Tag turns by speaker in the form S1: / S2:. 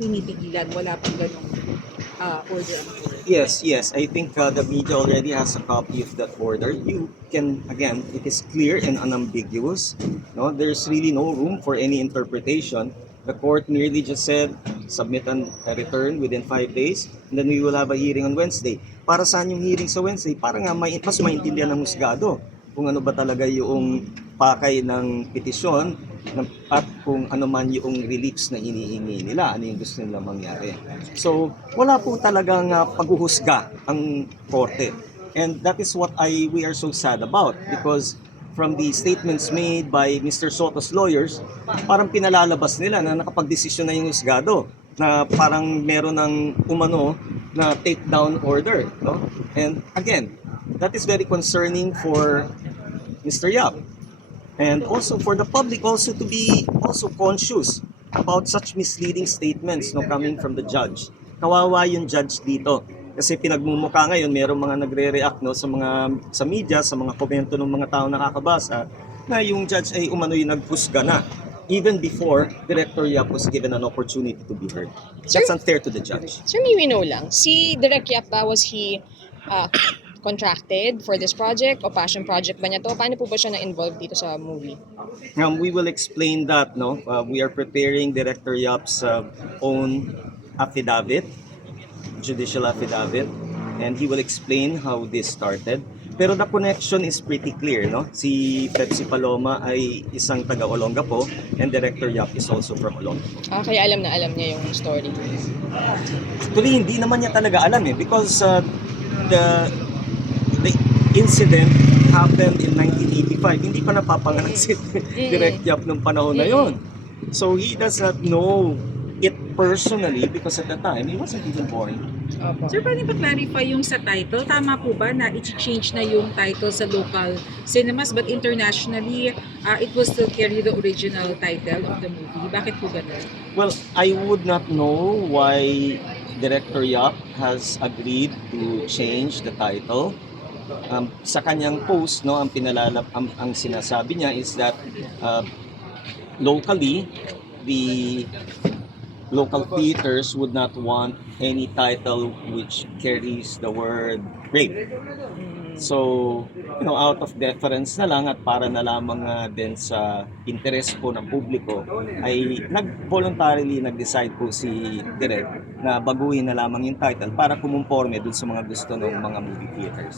S1: pinipigilan. Wala pang ganong ah, order.
S2: Yes, yes. I think uh, the media already has a copy of that order. You can, again, it is clear and unambiguous. No, there's really no room for any interpretation. The court merely just said, submit an, a return within five days, and then we will have a hearing on Wednesday. Para saan yung hearing sa Wednesday? Para nga may, mas maintindihan ng husgado kung ano ba talaga yung pakay ng petisyon at kung ano man yung reliefs na hinihingi nila, ano yung gusto nila mangyari. So, wala po talagang uh, paghuhusga ang korte. And that is what I we are so sad about because from the statements made by Mr. Soto's lawyers, parang pinalalabas nila na nakapagdesisyon na yung husgado na parang meron ng umano na takedown order. No? And again, that is very concerning for Mr. Yap. And also for the public also to be also conscious about such misleading statements no coming from the judge. Kawawa yung judge dito. Kasi pinagmumuka ngayon, merong mga nagre-react no, sa mga sa media, sa mga komento ng mga tao nakakabasa, na yung judge ay umano'y naghusga na even before Director Yap was given an opportunity to be heard. That's unfair to the judge.
S3: Sir, may we know lang, si Direk Yap ba, was he uh, contracted for this project o passion project ba niya to? Paano po ba siya na-involve dito sa movie?
S2: Um, we will explain that. No, uh, we are preparing Director Yap's uh, own affidavit, judicial affidavit, and he will explain how this started. Pero the connection is pretty clear, no? Si Pepsi Paloma ay isang taga Olongapo and Director Yap is also from Olongapo.
S3: Ah, kaya alam na alam niya yung story.
S2: Actually, hindi naman niya talaga alam eh because uh, the the incident happened in 1985. Hindi pa napapanganak si Direct Yap nung panahon na yon. So he does not know it personally because at the time he wasn't even born.
S3: Opo.
S1: Sir, pwede pa-clarify yung sa title? Tama po ba na i-change na yung title sa local cinemas but internationally, ah, it will still carry the original title of the movie? Bakit po ganun?
S2: Well, I would not know why Director Yap has agreed to change the title. Um, sa kanyang post, no, ang pinalalap ang, ang sinasabi niya is that uh, locally the local theaters would not want any title which carries the word rape. So, you know, out of deference na lang at para na lamang nga din sa interest po ng publiko ay nag-voluntarily nag-decide po si Direk na baguhin na lamang yung title para kumumporme dun sa mga gusto ng mga movie theaters.